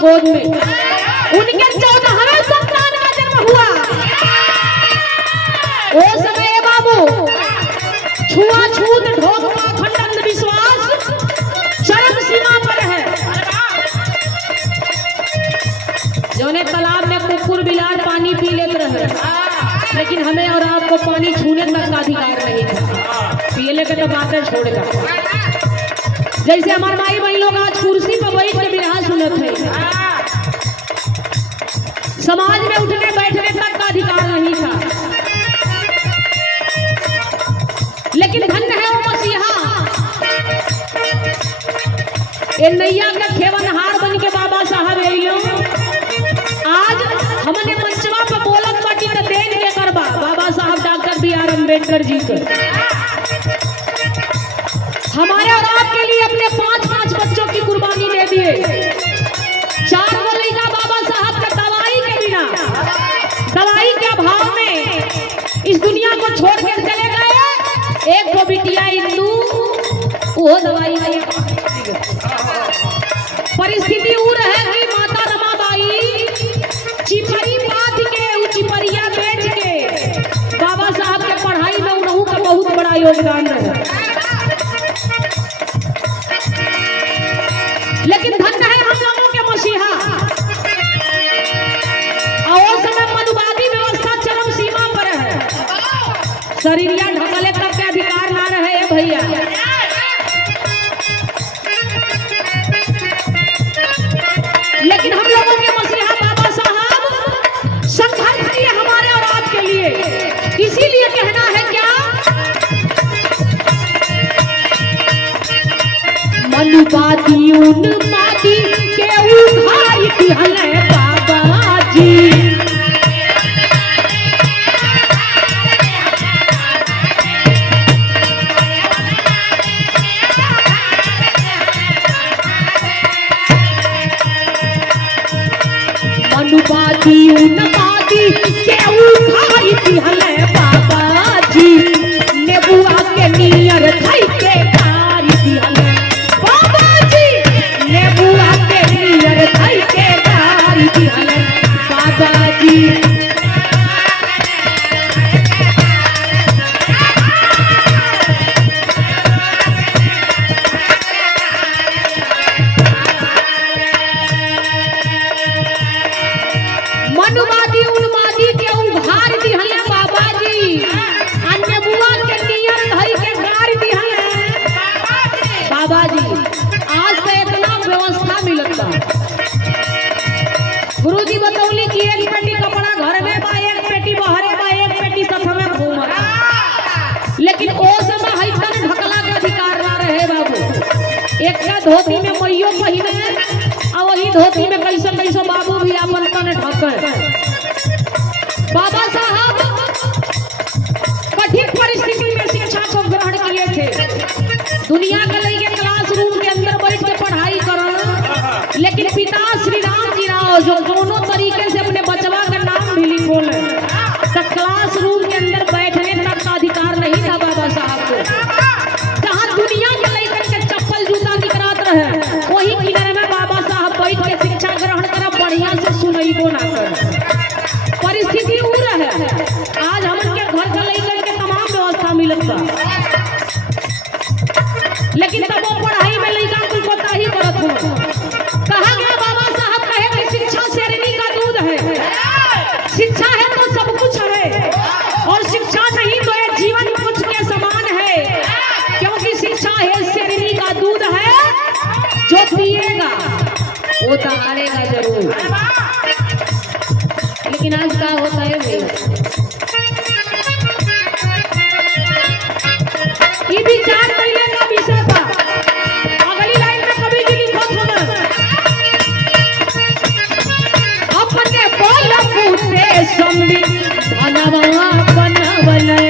गोद में उनके 14वें संतान का जन्म हुआ। वो समय बाबू छुआछूत ढोंग पाखंड अंधविश्वास चरम सीमा पर है। जौने तालाब में कुकुर बिलार पानी पी लेते रहे, लेकिन हमें और आपको पानी छूने तक का अधिकार नहीं था। पियले के तो बातें छोड़ेगा। जैसे हमारे माई बहन लोग आज कुर्सी पर बैठ के बिरहा सुनत है, समाज में उठने बैठने तक का अधिकार नहीं था। लेकिन धन्य है वो मसीहा, ये नैया का खेवनहार बन के बाबा साहब आज हमने मंचवा पर बोलत बाटी तो देन के करबा बाबा साहब डॉक्टर बी.आर. अम्बेडकर जी को हमारे और आपके लिए अपने 5-5 बच्चों की कुर्बानी दे दिए। 4 गो लड़का बाबा साहब का दवाई के बिना, दवाई के अभाव में इस दुनिया को छोड़ के चले गए। एक को बिटिया हिंदू, वो दवाई नहीं। परिस्थिति वो रहे कि माता रमाबाई चिपरी पात के चिपरिया बेच के बाबा साहब के पढ़ाई में उनहु का बहुत बड़ा योगदान रहा। लेकिन धन्य है हम लोगों के मसीहा। और समय मनुवादी व्यवस्था चरम सीमा पर है। शरीरिया ढकले तक के अधिकार ना रहे भैया। लेकिन हम लोगों के मसीहा बाबा साहब संघर्ष किए हमारे और आपके लिए। इसीलिए कहना है क्या, मनुवादी उन्मादी के उखाड़ दिहले बाबा जी। मनुवादी उन्मादी के उखाड़ दिहले बाबा जी। नेबुआ के नियर थई के कार दिहले बाबा जी। नेबुआ के नियर थई के कार दिहले बाबा जी। मनुवादी उन्मादी के उभार दिहले बाबा जी। अन्य बुआ के नियर धई के गार दिहले बाबा जी। आज तो इतना व्यवस्था मिलत बा। गुरुजी बतौली कि एक पेटी कपड़ा घर में बा, एक पेटी बाहरे बा, एक पेटी साथ में घूमत। लेकिन ओ समय है तन ढकला के अधिकार ना रहे बाबू। एक का धोती में मैयो पहिने और वही धोती में कैसे कैसे बाबू भी अपन तन ढके। बाबा साहब कठिन परिस्थिति में शिक्षा को ग्रहण किए थे। दुनिया के लिए क्लासरूम के अंदर बैठ के पढ़ाई करना, लेकिन पिता श्री राम जी राव जो दोनों तरीके से अपने बचवा का नाम भी लिखोले, तो क्लासरूम के अंदर बैठने तक का अधिकार नहीं था बाबा साहब को। जहाँ दुनिया के लेकर के चप्पल जूता निकरात रहे, वही किनारे में बाबा साहब बैठ के शिक्षा ग्रहण करा, बढ़िया से सुनैबो ना कर। परिस्थिति ऊ रहे। आज हमन के घर का लेकर के तमाम व्यवस्था मिलत बा, लेकिन तब वो पढ़ाई में लइका कुल पता ही करत हो। कहा गया बाबा साहब कहे कि शिक्षा शेरनी का दूध है। शिक्षा है तो सब कुछ है, और शिक्षा नहीं तो ये जीवन कुछ के समान है। क्योंकि शिक्षा है शेरनी का दूध है, जो पिएगा वो तो हारेगा जरूर। लेकिन आज क्या होता है भैया, ये भी 4 महीने का विषय था। अगली लाइन में कभी भी लिखो सुनो, अपने बोल पूछे संविधानवा बनवले।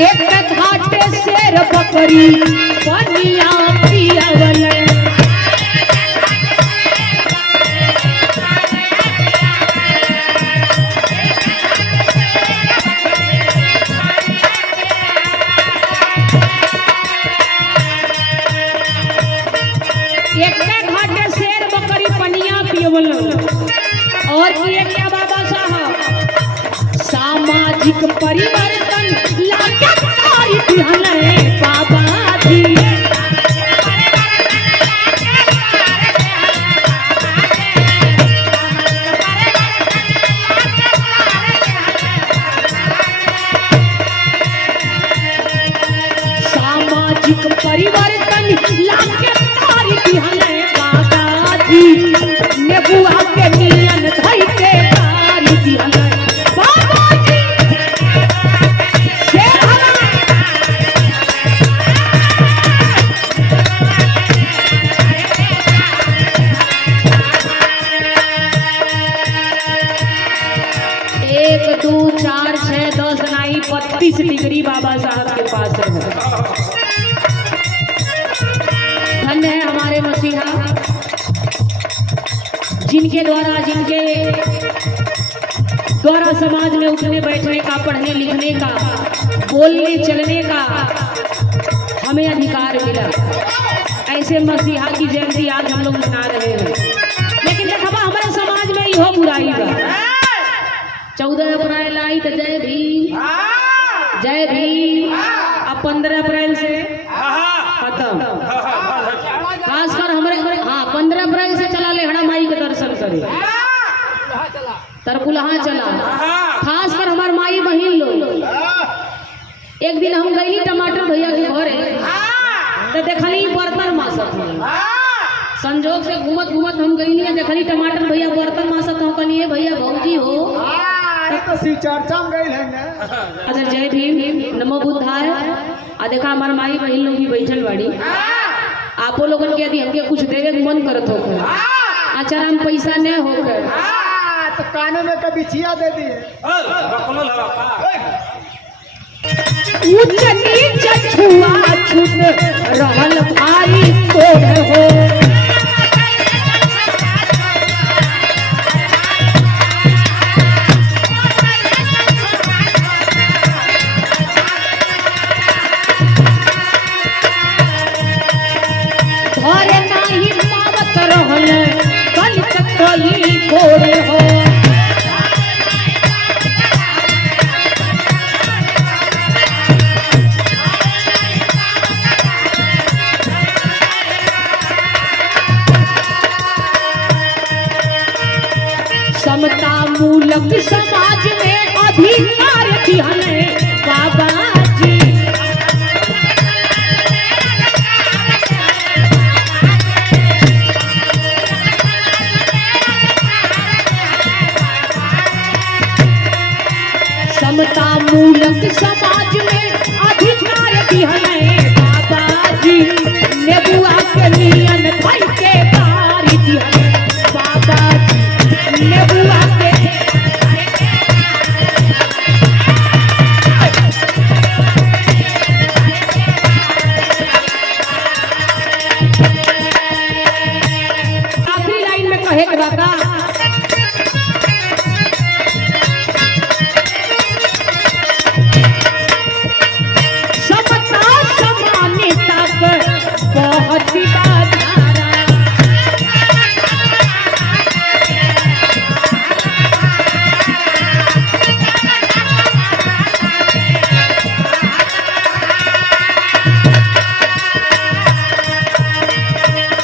एक घाटे शेर बकरी पनिया पियावले। सामाजिक परिवर्तन लाके तारी दिहले बाबा जी। सामाजिक परिवर्तन लाके तारी दिहले बाबा जी। नेबुआ के नियन धई के तारी दिहले बाबा जी। शेर हवा एक दो चार छह 10 नहीं 32 डिग्री बाबा साहब के पास है। धन्य है हमारे मसीहा जिनके द्वारा समाज में उठने बैठने का, पढ़ने लिखने का, बोलने चलने का हमें अधिकार मिला। ऐसे मसीहा की जयंती आज हम लोग मना रहे हैं। लेकिन देखा हमारे समाज में इहो बुराई बा। 14 अप्रैल आई तो जय भीम जय भीम। अब 15 अप्रैल से खत्म। खासकर हमारे 15 अप्रैल से चला लेहड़ा माई के दर्शन करे, तरकुलहा चला। खासकर हमार माई बहिन लोग। एक दिन हम गई टमाटर भैया के घरे तो देखली बर्तन मासत में। संजोग से घूमत घूमत हम गई देखली टमाटर भैया बर्तन मासत। हम कहलिए भैया भौजी हो चर्चा में गई है। अच्छा जय भीम नमो बुद्धाय। आ देखा हमार माई बहिन लोग भी बैठल बाड़ी। आपो लोगन के यदि हमके कुछ देवे के मन करत होके आचार हम पैसा न होके तो कानून में कभी छिया दे दिए। उच्च नीच छुआ छूत रहल भारी तोड़ हो। घरे नाही पावत रहल कल कली गोड़ हो। समता मूलक समाज में अधिकार दिहले बाबा जी। समता मूलक समाज में अधिकार दिहले बाबा जी। नेबुआ के नियन धई के तारी दिहले बाबा जी। नेबुआ के आखिरी लाइन में कहे के बाबा समता समानता बहुत धारा।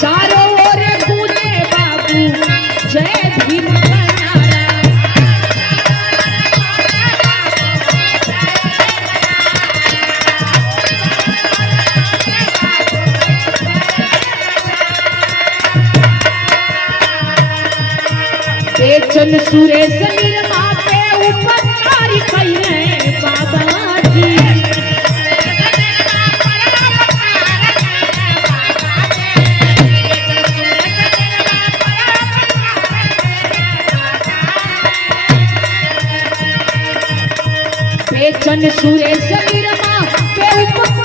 चारों ओर गूंजे बाबू जय भीम का नारा। बेचन सुरेश निर्मा पे उपकारी कइले बाबा जी। बेचन सुरेश निर्मा पे उपकारी